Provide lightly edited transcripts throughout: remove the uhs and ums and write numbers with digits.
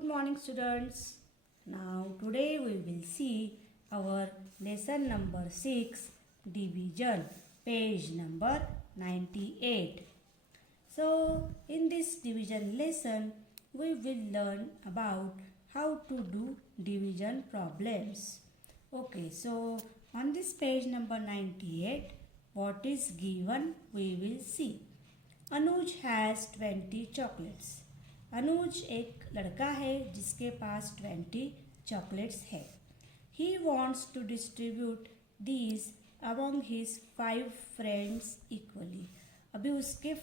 Good morning, students. Now, today we will see our lesson number 6, division, page number 98. So, in this division lesson, we will learn about how to do division problems. Okay, so on this page number 98, what is given we will see. Anuj has 20 chocolates. अनुज एक लड़का है जिसके पास 20 chocolates है. He wants to distribute these among his 5 friends equally. अभी उसके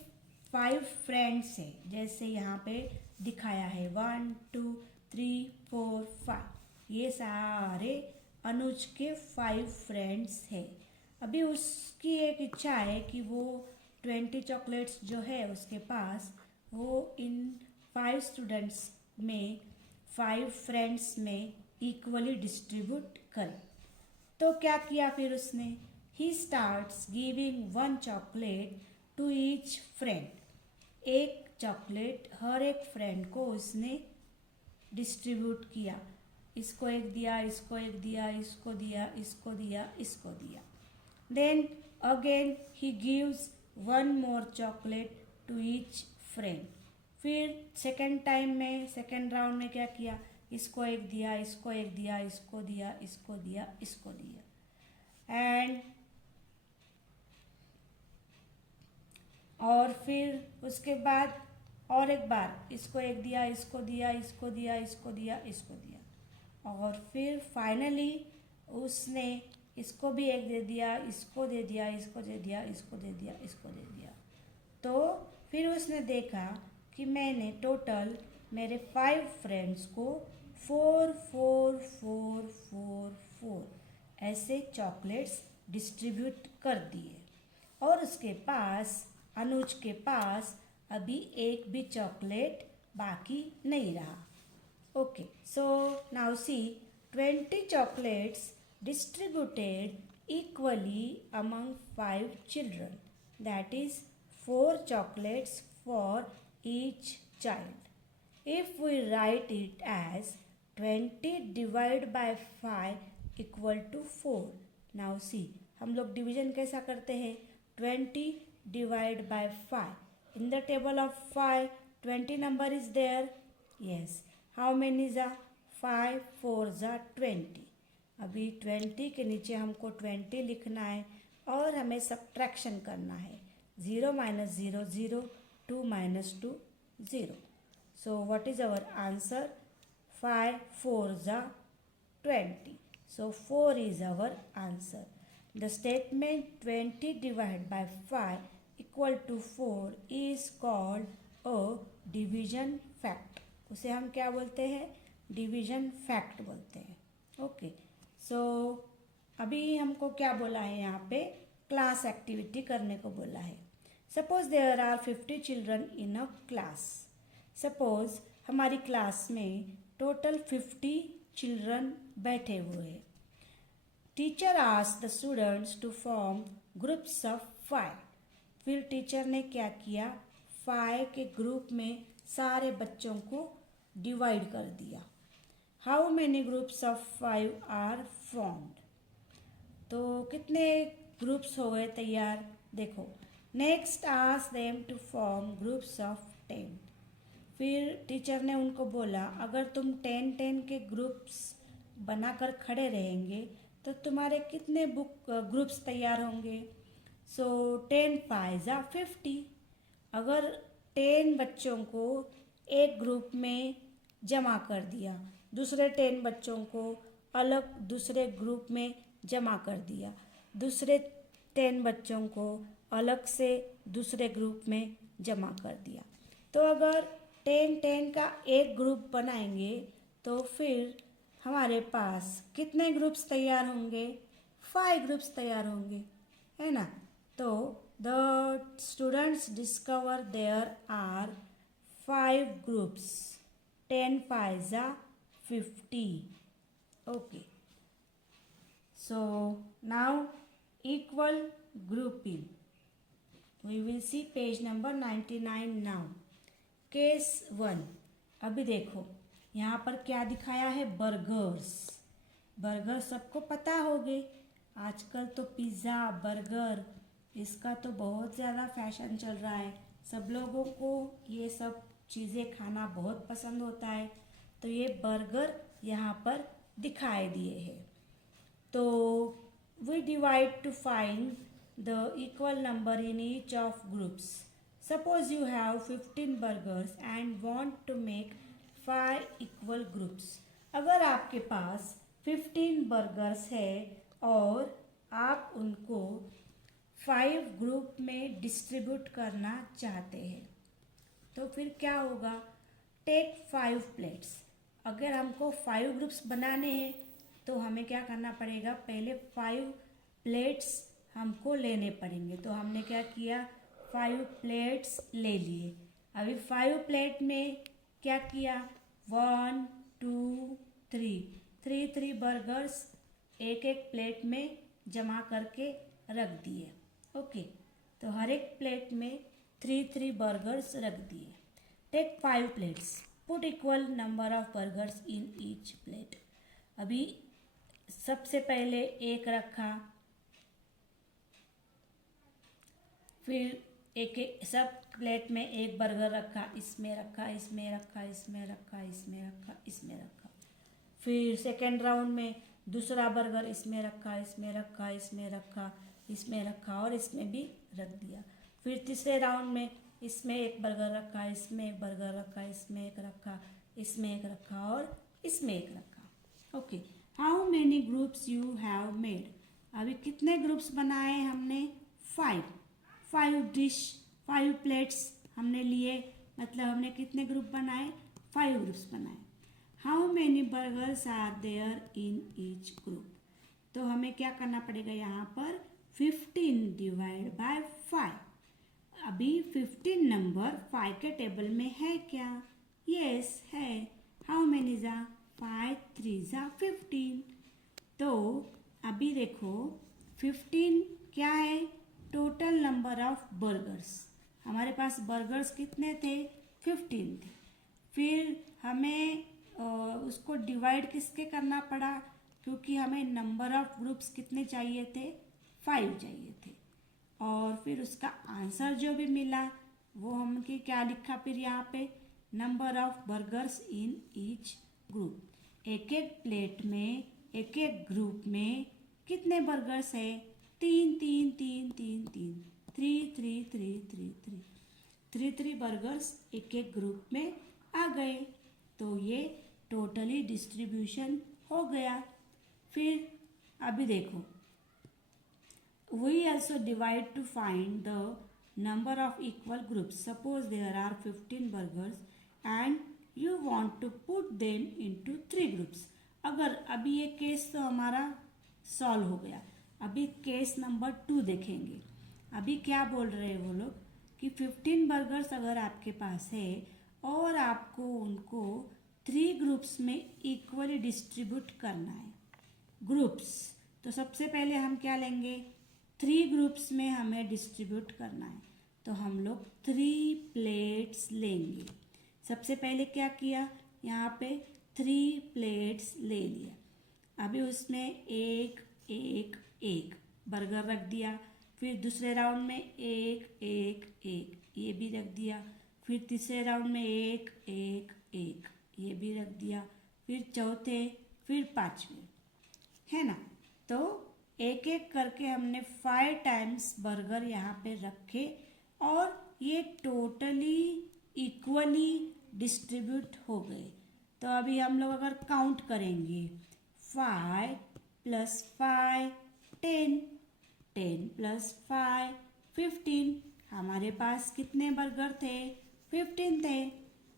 5 friends हैं, जैसे यहाँ पे दिखाया है 1 2 3 4 5. ये सारे अनुज के 5 फ्रेंड्स हैं. अभी उसकी एक इच्छा है कि वो 20 चॉकलेट्स जो है उसके पास वो इन 5 स्टूडेंट्स में 5 फ्रेंड्स में इक्वली डिस्ट्रीब्यूट करें. तो क्या किया फिर उसने? He starts giving 1 chocolate to each friend. एक चॉकलेट हर एक फ्रेंड को उसने डिस्ट्रीब्यूट किया. इसको एक दिया, इसको एक दिया, इसको दिया, इसको दिया, इसको दिया. Then again he gives 1 more chocolate to each friend. फिर सेकेंड टाइम में सेकेंड राउंड में क्या किया? इसको एक दिया, इसको एक दिया, इसको दिया, इसको दिया, इसको दिया. एंड और फिर उसके बाद और एक बार इसको एक दिया, इसको दिया, इसको दिया, इसको दिया, इसको दिया. और फिर फाइनली उसने इसको भी एक दे दिया, इसको दे दिया, इसको दे दिया, इसको दे दिया, इसको दे दिया. तो फिर उसने देखा कि मैंने टोटल मेरे 5 फ्रेंड्स को 4 4 4 4 4 ऐसे चॉकलेट्स डिस्ट्रीब्यूट कर दिए. और उसके पास अनुज के पास अभी एक भी चॉकलेट बाकी नहीं रहा. Okay, so now see 20 chocolates distributed equally among 5 children. That is 4 chocolates for each child. If we write it as 20 divided by 5 equal to 4. Now see, हम लोग डिवीजन कैसा करते हैं? 20 divided by 5. In the table of 5, 20 number is there. Yes. How many is 5 4s 20. अभी 20 के नीचे हमको 20 लिखना है और हमें सब्ट्रैक्शन करना है. 0 minus 0 0, 2 minus 2 0. So what is our answer? 5 4s 20. So 4 is our answer. The statement 20 divided by 5 equal to 4 is called a division fact. उसे हम क्या बोलते हैं? डिवीजन फैक्ट बोलते हैं. ओके, सो अभी हमको क्या बोला है यहाँ पे? क्लास एक्टिविटी करने को बोला है. Suppose there are 50 children in a class. Suppose हमारी क्लास में टोटल 50 चिल्ड्रन बैठे हुए हैं. Teacher asked the students to form groups of 5. फिर टीचर ने क्या किया? 5 के ग्रुप में सारे बच्चों को डिवाइड कर दिया. How many groups of 5 are formed? तो कितने ग्रुप्स हो गए तैयार? देखो, next ask them to form groups of 10. फिर टीचर ने उनको बोला अगर तुम 10 के ग्रुप्स बनाकर खड़े रहेंगे तो तुम्हारे कितने ग्रुप्स तैयार होंगे? सो 10 5s 50. अगर 10 बच्चों को एक ग्रुप में जमा कर दिया, दूसरे 10 बच्चों को अलग दूसरे ग्रुप में जमा कर दिया, दूसरे 10 बच्चों को अलग से दूसरे ग्रुप में जमा कर दिया, तो अगर 10 का एक ग्रुप बनाएंगे तो फिर हमारे पास कितने ग्रुप्स तैयार होंगे? 5 ग्रुप्स तैयार होंगे, है ना. तो the students discover there are 5 groups. 10 5s 50. Okay, so now equal grouping. We will see page number 99 now. Case 1. अभी देखो, यहाँ पर क्या दिखाया है, बर्गर्स। बर्गर सबको पता होगे, आजकल तो पिज़्ज़ा बर्गर इसका तो बहुत ज़्यादा फैशन चल रहा है, सब लोगों को ये सब चीज़ें खाना बहुत पसंद होता है। तो ये बर्गर यहाँ पर दिखाई दिए हैं। तो we divide to find the equal number in each of groups. Suppose you have 15 burgers and want to make 5 equal groups. अगर आपके पास 15 बर्गर्स है और आप उनको 5 ग्रुप में डिस्ट्रीब्यूट करना चाहते हैं, तो फिर क्या होगा, टेक 5 प्लेट्स। अगर हमको 5 ग्रुप्स बनाने हैं तो हमें क्या करना पड़ेगा, पहले 5 प्लेट्स हमको लेने पड़ेंगे। तो हमने क्या किया, 5 प्लेट्स ले लिए। अभी 5 प्लेट में क्या किया, 1 2 3 3 बर्गर्स एक एक प्लेट में जमा करके रख दिए। ओके, तो हर एक प्लेट में 3 बर्गर्स रख दिए। Take 5 plates, put equal number of burgers in each plate. अभी सबसे पहले एक रखा, फिर एक एक सब प्लेट में एक बर्गर रखा, इसमें रखा, इसमें रखा, इसमें रखा, इसमें रखा, इसमें रखा। फिर सेकेंड राउंड में दूसरा बर्गर इसमें रखा, इसमें रखा, इसमें रखा, इसमें रखा और इसमें भी रख दिया। फिर तीसरे राउंड में इसमें एक बर्गर रखा, इसमें एक बर्गर रखा, इसमें एक रखा, इसमें एक रखा और इसमें एक रखा। Okay, how many groups you have made. अभी कितने ग्रुप्स बनाए हमने, 5 डिश 5 प्लेट्स हमने लिए, मतलब हमने कितने ग्रुप बनाए, 5 ग्रुप्स बनाए। How many burgers are there in each group. तो हमें क्या करना पड़ेगा, यहाँ पर 15 डिवाइड बाय 5। अभी 15 नंबर 5 के टेबल में है क्या, यस है। हाउ मेनी जा, 5 3 जा 15। तो अभी देखो 15 क्या है, टोटल नंबर ऑफ बर्गर्स। हमारे पास बर्गर्स कितने थे, 15 थे। फिर हमें उसको डिवाइड किसके करना पड़ा, क्योंकि हमें नंबर ऑफ ग्रुप्स कितने चाहिए थे, 5 चाहिए थे। और फिर उसका आंसर जो भी मिला वो हमके क्या लिखा, फिर यहाँ पे number of burgers in each group. एक एक प्लेट में एक एक ग्रुप में कितने बर्गर्स है, 3 3 3 3 3 3 3 3 3 3 3 3 बर्गर्स एक एक ग्रुप में आ गए। तो ये टोटली डिस्ट्रीब्यूशन हो गया। फिर अभी देखो, we also divide to find the number of equal groups. Suppose there are 15 burgers and you want to put them into 3 groups. अगर अभी ये केस तो हमारा सॉल्व हो गया, अभी केस नंबर 2 देखेंगे। अभी क्या बोल रहे हैं वो लोग कि 15 बर्गर्स अगर आपके पास है और आपको उनको 3 ग्रुप्स में इक्वली डिस्ट्रीब्यूट करना है। ग्रुप्स, तो सबसे पहले हम क्या लेंगे, 3 ग्रुप्स में हमें डिस्ट्रीब्यूट करना है। तो हम लोग 3 प्लेट्स लेंगे। सबसे पहले क्या किया, यहाँ पे 3 प्लेट्स ले लिया। अभी उसमें एक एक एक बर्गर रख दिया। फिर दूसरे राउंड में एक एक एक ये भी रख दिया। फिर तीसरे राउंड में एक एक एक ये भी रख दिया। फिर चौथे, फिर पांचवें, है ना। तो एक एक करके हमने 5 टाइम्स बर्गर यहाँ पे रखे और ये टोटली इक्वली डिस्ट्रीब्यूट हो गए। तो अभी हम लोग अगर काउंट करेंगे, 5 + 5 10, 10 + 5 15। हमारे पास कितने बर्गर थे, 15 थे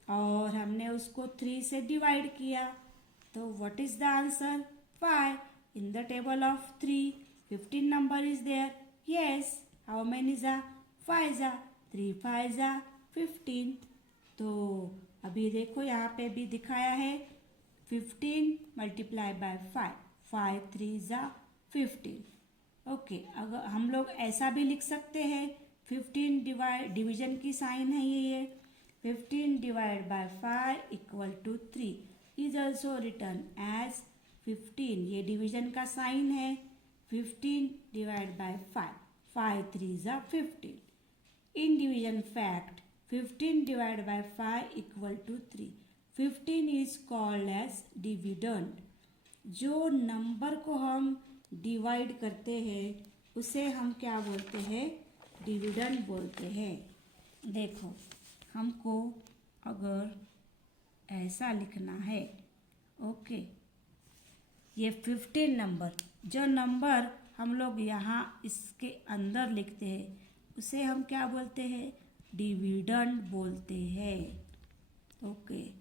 और हमने उसको 3 से डिवाइड किया। तो what is the answer, 5। In the table of 3, 15 number is there. Yes. How many जा, 5 जा, 3 5 जा 15। तो अभी देखो यहाँ पे भी दिखाया है 15 × 5, 5 3 जा 15। ओके, अगर हम लोग ऐसा भी लिख सकते हैं, 15 डिवीजन की साइन है ये 15 ÷ 5 = 3। Is also return as 15। ये डिवीजन का साइन है। 15 डिवाइड बाय 5, 5 3 ज़ा 15। In division fact 15 divide by 5 equal to 3। 15 is called as dividend. जो नंबर को हम डिवाइड करते हैं उसे हम क्या बोलते हैं? डिविडेंड बोलते हैं। देखो, हमको अगर ऐसा लिखना है, ओके, ये 15 नंबर, जो नंबर हम लोग यहाँ इसके अंदर लिखते हैं उसे हम क्या बोलते हैं? डिविडेंड बोलते हैं। ओके,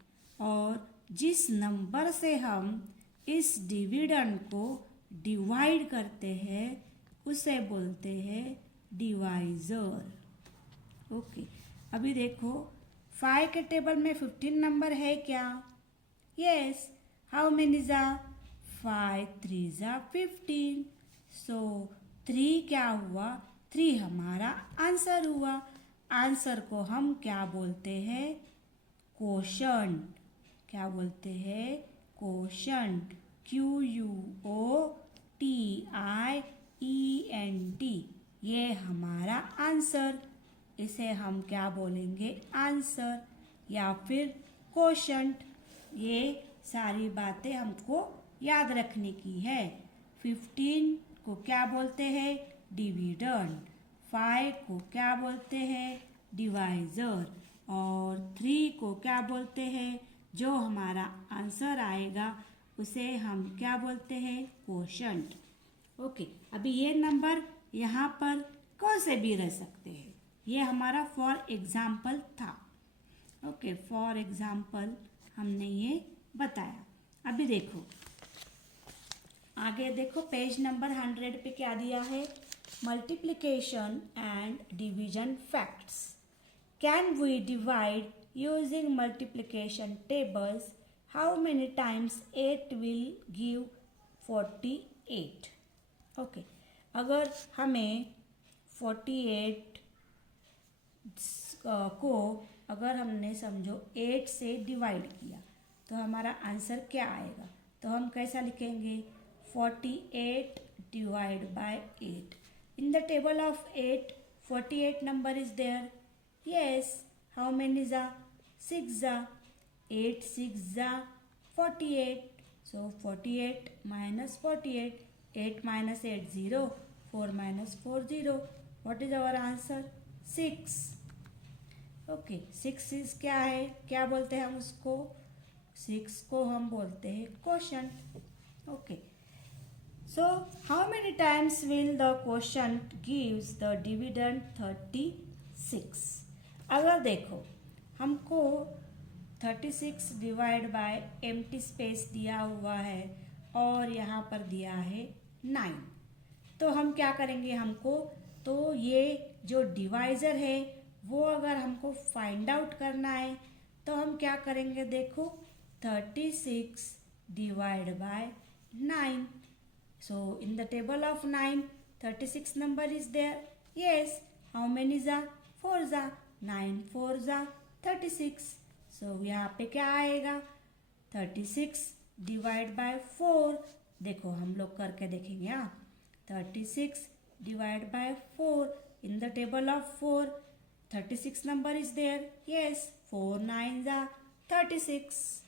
और जिस नंबर से हम इस डिविडेंड को डिवाइड करते हैं उसे बोलते हैं डिवाइज़र। ओके, अभी देखो 5 के टेबल में 15 नंबर है क्या? यस। हाउ मेनी ज़ा? 5 3 ज़ा 15। सो 3 क्या हुआ? 3 हमारा आंसर हुआ। आंसर को हम क्या बोलते हैं? कोशंट। क्या बोलते हैं? कोशंट। QUOTIENT। ये हमारा आंसर, इसे हम क्या बोलेंगे? आंसर या फिर कोशंट। ये सारी बातें हमको याद रखने की है। 15 को क्या बोलते हैं? डिविडेंड। 5 को क्या बोलते हैं? डिवाइज़र। और 3 को क्या बोलते हैं? जो हमारा आंसर आएगा उसे हम क्या बोलते हैं? कोशंट। ओके, अभी ये नंबर यहाँ पर कौन से भी रह सकते हैं। ये हमारा फॉर एग्जाम्पल था। ओके, फॉर एग्जाम्पल हमने ये बताया। अभी देखो आगे, देखो पेज नंबर 100 पे क्या दिया है? Multiplication and division facts. Can we divide using multiplication tables? How many times 8 will give 48? Okay, अगर हमें 48 को अगर हमने समझो 8 से डिवाइड किया तो हमारा आंसर क्या आएगा? तो हम कैसा लिखेंगे? 48 divide by 8। In the table of 8 48 number is there. Yes. How many ज़ा? 6 ज़ा। 8 6 ज़ा 48। So 48 minus 48, 8 minus 8 0, 4 minus 4 0. What is our answer? 6. Okay, 6 is क्या है? क्या बोलते हैं हम उसको? 6 को हम बोलते हैं quotient. Okay, so how many times will the quotient gives the dividend 36? अगर देखो हमको 36 डिवाइड बाय एम्प्टी स्पेस दिया हुआ है और यहाँ पर दिया है 9, तो हम क्या करेंगे? हमको तो ये जो डिवाइज़र है वो अगर हमको फाइंड आउट करना है तो हम क्या करेंगे? देखो 36 divide by 9। So in the table of 9 36 number is there. Yes. How many ज़ा? 4 ज़ा। 9 4 ज़ा 36। सो यहाँ पे क्या आएगा? 36 डिवाइड बाय 4। देखो हम लोग करके देखेंगे। हाँ, 36 divide by 4 in the table of 4 36 number is there. Yes. 4 9s are 36.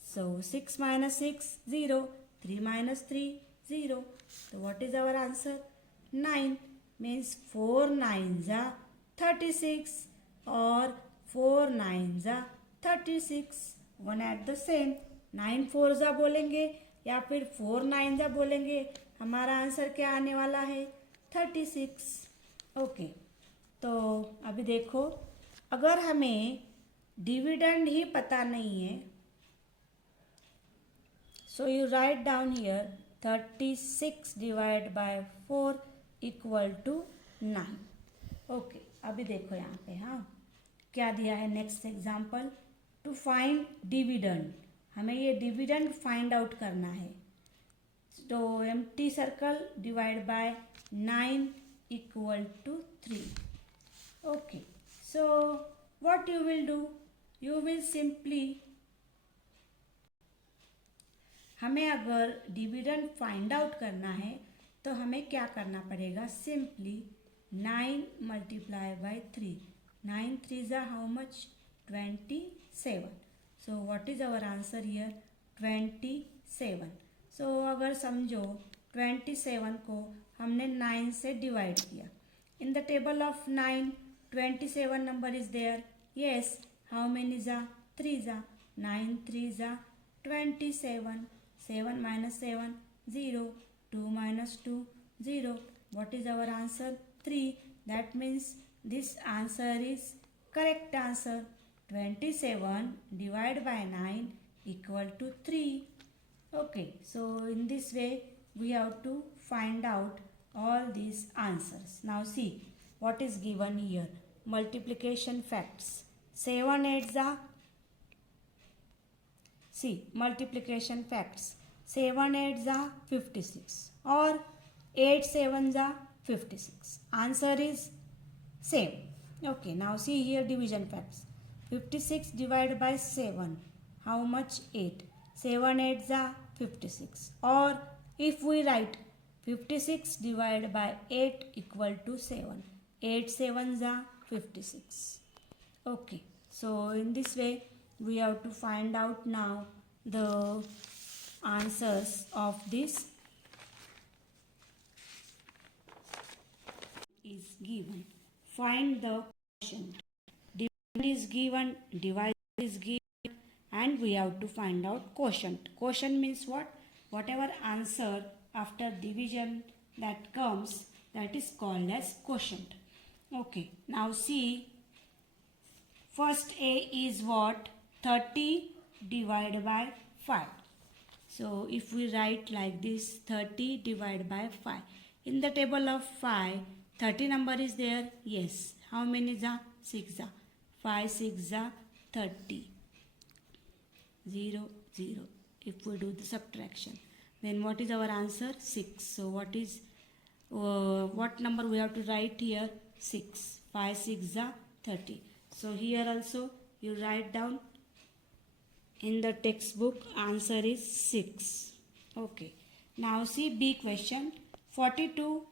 So 6 minus 6 0. 3 minus 3 0. So what is our answer? 9. Means 4 9s are 36 or 4 9s are 36. One at the same. 9 4s are बोलेंगे या फिर 4 9s are बोलेंगे, हमारा answer क्या आने वाला है? 36. Okay, तो अभी देखो अगर हमें डिविडेंड ही पता नहीं है, so you write down here 36 divide by 4 equal to 9। Okay, अभी देखो यहाँ पे, हाँ क्या दिया है? Next example, to find dividend. हमें ये डिविडेंड फाइंड आउट करना है। तो empty circle divide by 9 equal to 3। Okay, so what you will do? You will simply हमें अगर डिविडेंड फाइंड आउट करना है तो हमें क्या करना पड़ेगा, simply 9 multiply by 3, 9 3s are how much, 27. So what is our answer here, 27. So अगर समझो 27 को हमने 9 से डिवाइड किया, in the table of 9 27 number is there, yes, how many जा, 3 जा, 9 3 जा 27, 7 minus 7 0, 2 minus 2 0. What is our answer, 3. That means this answer is correct answer, 27 divided by 9 equal to 3. Okay, so in this way we have to find out all these answers. Now see what is given here, multiplication facts. 7 8s are, see multiplication facts, 7 8s are 56 or 8 7s are 56. Answer is same. Okay, now see here division facts. 56 divided by 7, how much, 8. 7 8s are 56. Or if we write 56 divided by 8 equal to 7, 8 7s are 56. Okay, so in this way we have to find out now the answers of this is given. Find the quotient. Dividend is given, divide is given, and we have to find out quotient. Quotient means what? Whatever answer after division that comes, that is called as quotient. Okay, now see, first A is what? 30 divided by 5. So if we write like this, 30 divided by 5. In the table of 5, 30 number is there? Yes. How many is 6 are? 5 6 are 30. 0 0. If we do the subtraction, then what is our answer? 6. So what number we have to write here? 6. 5 6 are 30. So here also you write down in the textbook, answer is 6. Okay. Now see B question 42.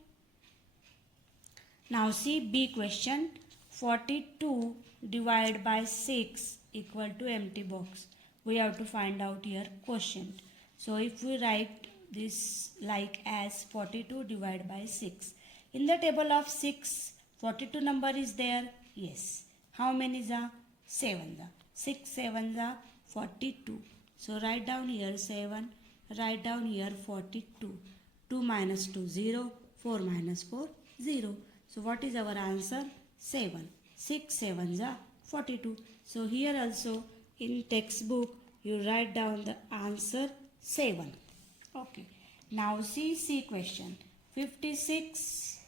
Now see B question, 42 divided by 6 equal to empty box. We have to find out here quotient. So if we write this like as 42 divided by 6. In the table of 6, 42 number is there? Yes. How many is 7? 6 7 are 42. So write down here 7, write down here 42. 2 minus 2 0, 4 minus 4 0. So what is our answer? 7. 6 7s are 42. So here also in textbook you write down the answer 7. Okay. Now see C question. 56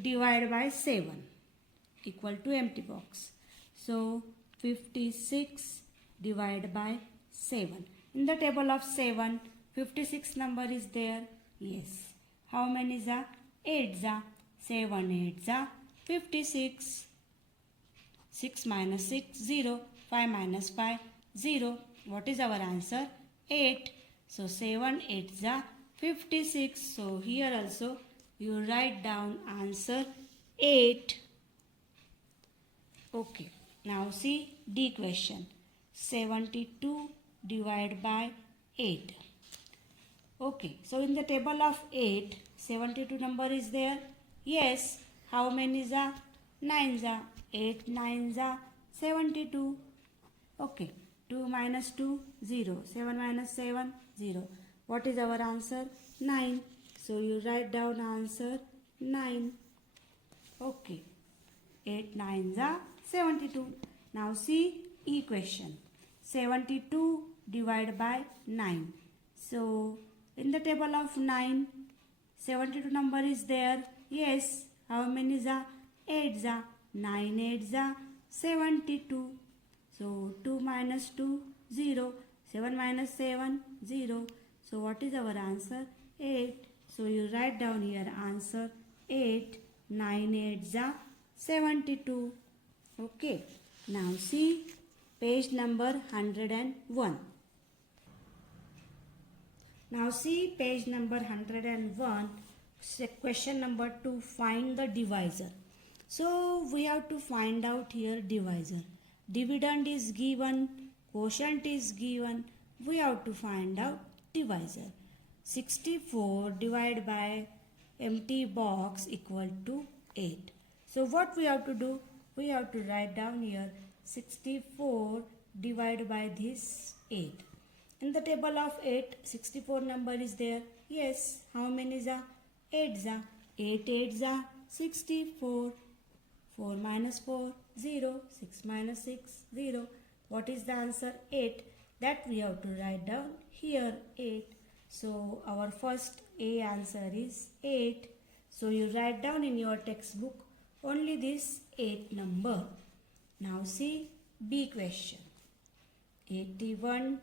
divided by 7 equal to empty box. So 56 divided by 7. In the table of 7, 56 number is there? Yes. How many is 8s are? 7 8s are 56. 6 minus 6 0. 5 minus 5 0. What is our answer? 8. So 7 8s are 56. So here also you write down answer 8. Okay. Now see D question. 72 divided by 8. Okay. So in the table of 8, 72 number is there? Yes. How many is 9s are? 8 9s are 72. Okay. 2 minus 2 0. 7 minus 7 0. What is our answer? 9. So you write down answer 9. Okay. 8 9s are 72. Now see E question. 72 divided by 9. So in the table of 9, 72 number is there? Yes. How many is 8s are? 9 8s are 72. So 2 minus 2 0. 7 minus 7 0. So what is our answer? 8. So you write down here answer 8. 9 8s are 72. Okay. Now see page number 101. Now see page number 101, question number 2, find the divisor. So we have to find out here divisor. Dividend is given, quotient is given, we have to find out divisor. 64 divided by empty box equal to 8. So what we have to do? We have to write down here 64 divided by this 8. In the table of 8, 64 number is there. Yes. How many is 8 za? 8 8 za 64. 4 minus 4, 0. 6 minus 6, 0. What is the answer? 8. That we have to write down here 8. So our first A answer is 8. So you write down in your textbook only this 8 number. Now see B question. 81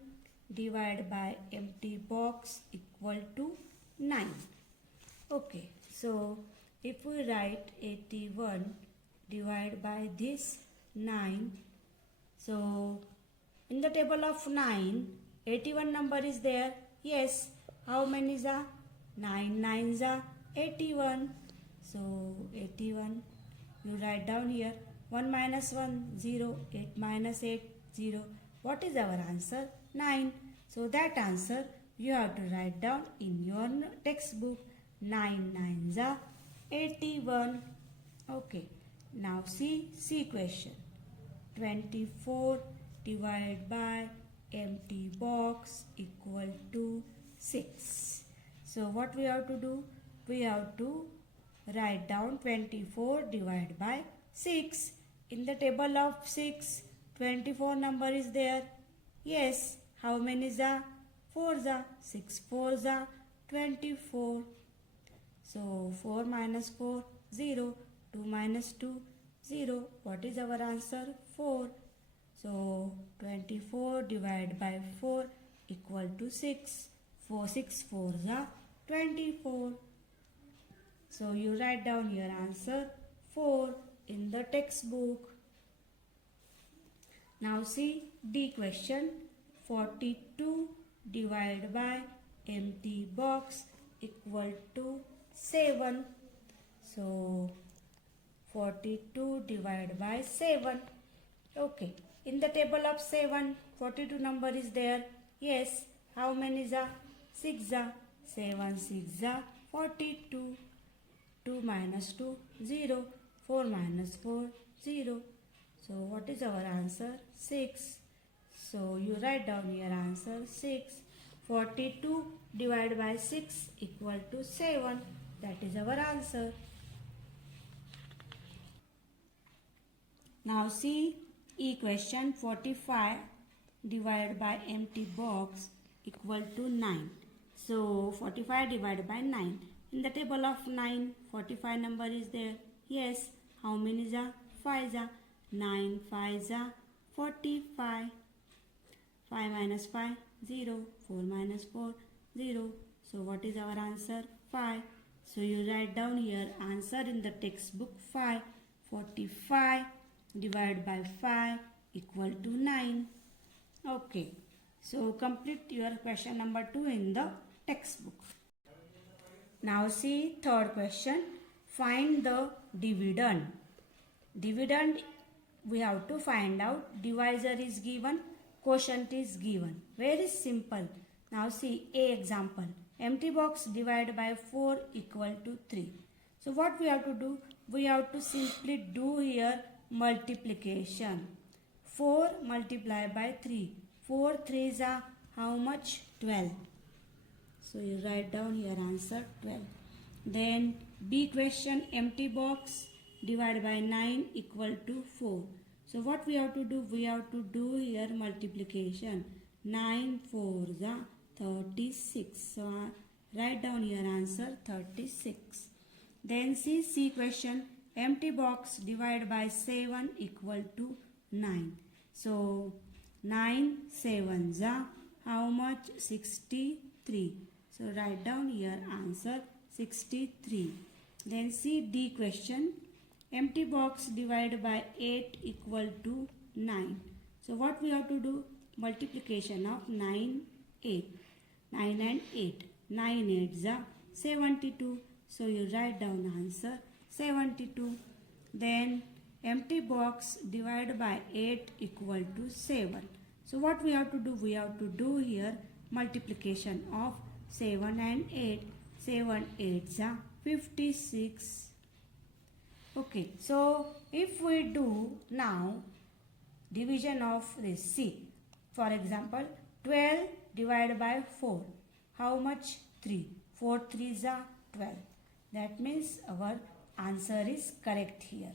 divided by empty box equal to 9. Okay, so if we write 81 divided by this 9, so in the table of 9, 81 number is there. Yes. How many is 9 9s are 81. So 81 you write down here 1 minus 1 0, 8 minus 8 0. What is our answer? 9. So that answer you have to write down in your textbook. 9 9s are 81. Okay. Now see C question. 24 divided by empty box equal to 6. So what we have to do? We have to write down 24 divided by 6. In the table of 6, 24 number is there. Yes. How many is 4 za? 6 4 za 24. So 4 minus 4, 0. 2 minus 2, 0. What is our answer? 4. So 24 divided by 4 equal to 6. 4 6 4s are 24. So you write down your answer 4 in the textbook. Now see D question. 42 divided by empty box equal to 7. So 42 divided by 7. Okay. In the table of 7, 42 number is there. Yes. How many is 6 za? 7 6 za 42. 2 minus 2, 0. 4 minus 4, 0. So what is our answer? 6. So you write down your answer 6. 42 divided by 6 equal to 7. That is our answer. Now see E question. 45 divided by empty box equal to 9. So 45 divided by 9. In the table of 9, 45 number is there. Yes. How many is 5 za? 9 5 za 45. 5 minus 5, 0. 4 minus 4, 0. So what is our answer? 5. So you write down here answer in the textbook 5. 45 divided by 5 equal to 9. Okay. So complete your question number 2 in the textbook. Now see third question. Find the dividend. Dividend we have to find out. Divisor is given. Quotient is given. Very simple. Now see A example. Empty box divided by 4 equal to 3. So what we have to do? We have to simply do here multiplication. 4 multiplied by 3. 4 3s are how much? 12. So you write down your answer 12. Then B question. Empty box divided by 9 equal to 4. So what we have to do? We have to do here multiplication. 9 4s are 36. So write down your answer 36. Then see C question. Empty box divided by 7 equal to 9. So 9 7s are how much? 63. So write down your answer 63. Then see D question. Empty box divided by 8 equal to 9. So what we have to do? Multiplication of 9 8. 9 and 8. 9 8s are 72. So you write down answer 72. Then empty box divided by 8 equal to 7. So what we have to do? We have to do here multiplication of 7 and 8. 7 8s are 56. Okay, so if we do now division of this, see, for example, 12 divided by 4. How much? 3. 4 3s are 12. That means our answer is correct here.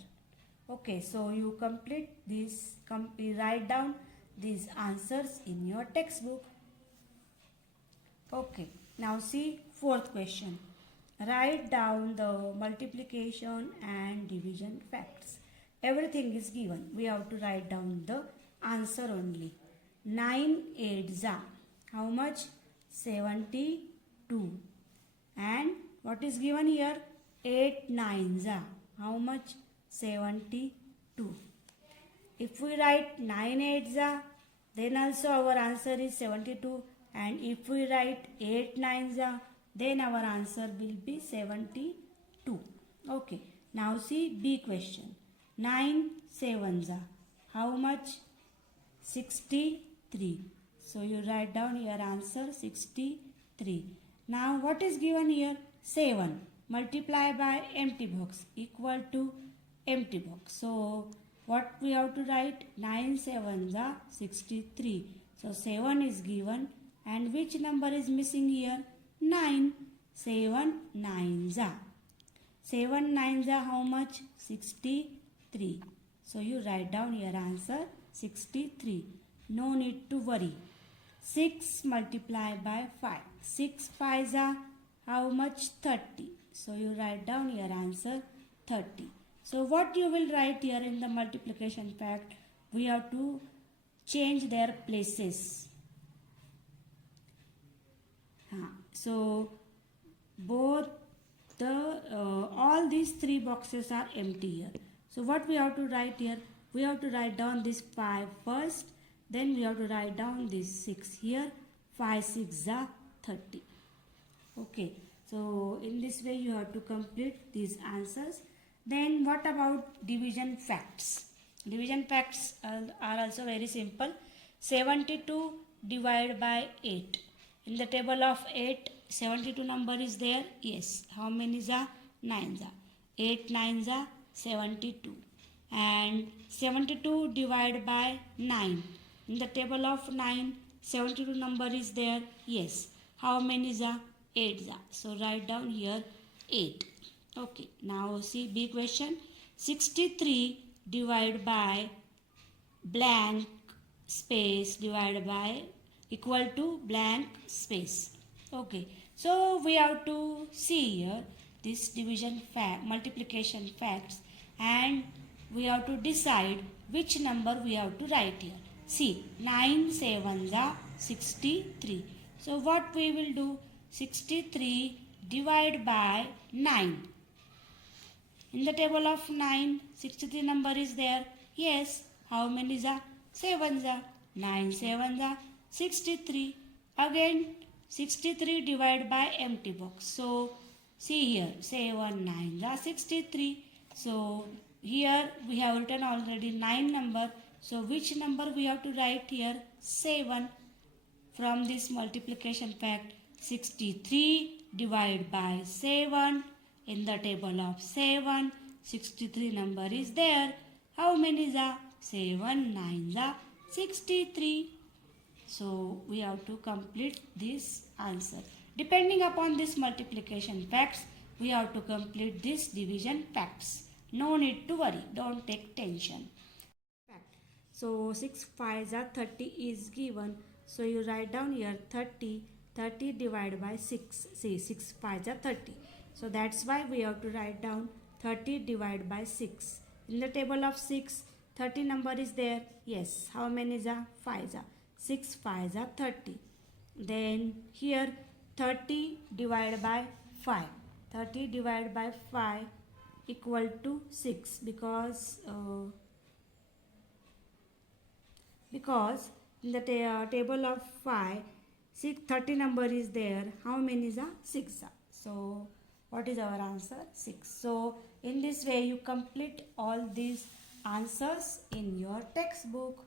Okay, so you complete this, write down these answers in your textbook. Okay, now see fourth question. Write down the multiplication and division facts. Everything is given. We have to write down the answer only. 9 8s are how much? 72. And what is given here? 8 9s are how much? 72. If we write 9 8s are, then also our answer is 72. And if we write 8 9s are, then our answer will be 72. Okay. Now see B question. 9 7s are how much? 63. So you write down your answer 63. Now what is given here? 7 multiply by empty box equal to empty box. So what we have to write? 9 7s are 63. So 7 is given, and which number is missing here? 9. 7 9s are. 7 9s are how much? 63. So you write down your answer 63. No need to worry. 6 multiplied by 5. 6 5s are how much? 30. So you write down your answer 30. So what you will write here in the multiplication fact? We have to change their places. So both all these three boxes are empty here. So what we have to write here? We have to write down this 5 first. Then we have to write down this 6 here. 5 6 are 30. Okay. So in this way you have to complete these answers. Then what about division facts? Division facts are also very simple. 72 divided by 8. In the table of 8, 72 number is there? Yes. How many are? 9s are. 8 9s are 72. And 72 divided by 9. In the table of 9, 72 number is there? Yes. How many are? 8s are. So write down here 8. Okay. Now see B question. 63 divided by blank space divided by equal to blank space. Okay. So we have to see here this division fact, multiplication facts, and we have to decide which number we have to write here. See, 9 7s are 63. So what we will do? 63 divided by 9. In the table of 9, 63 number is there? Yes. How many are? 7s are. 9 7s are 63. Again 63 divided by empty box. So see here, 7 9s are 63. So here we have written already 9 number. So which number we have to write here? 7. From this multiplication fact, 63 divided by 7. In the table of 7, 63 number is there. How many are? 7 9s are 63. So we have to complete this answer. Depending upon this multiplication facts, we have to complete this division facts. No need to worry. Don't take tension. So 6 5s are 30 is given. So you write down here 30. 30 divided by 6. See, 6 5s are 30. So that's why we have to write down 30 divided by 6. In the table of 6, 30 number is there? Yes. How many are? 5s are. 6 5s are 30. Then here 30 divided by 5. 30 divided by 5 equal to 6 because in the table of 5, 30 number is there. How many is 6? So what is our answer? 6. So in this way you complete all these answers in your textbook.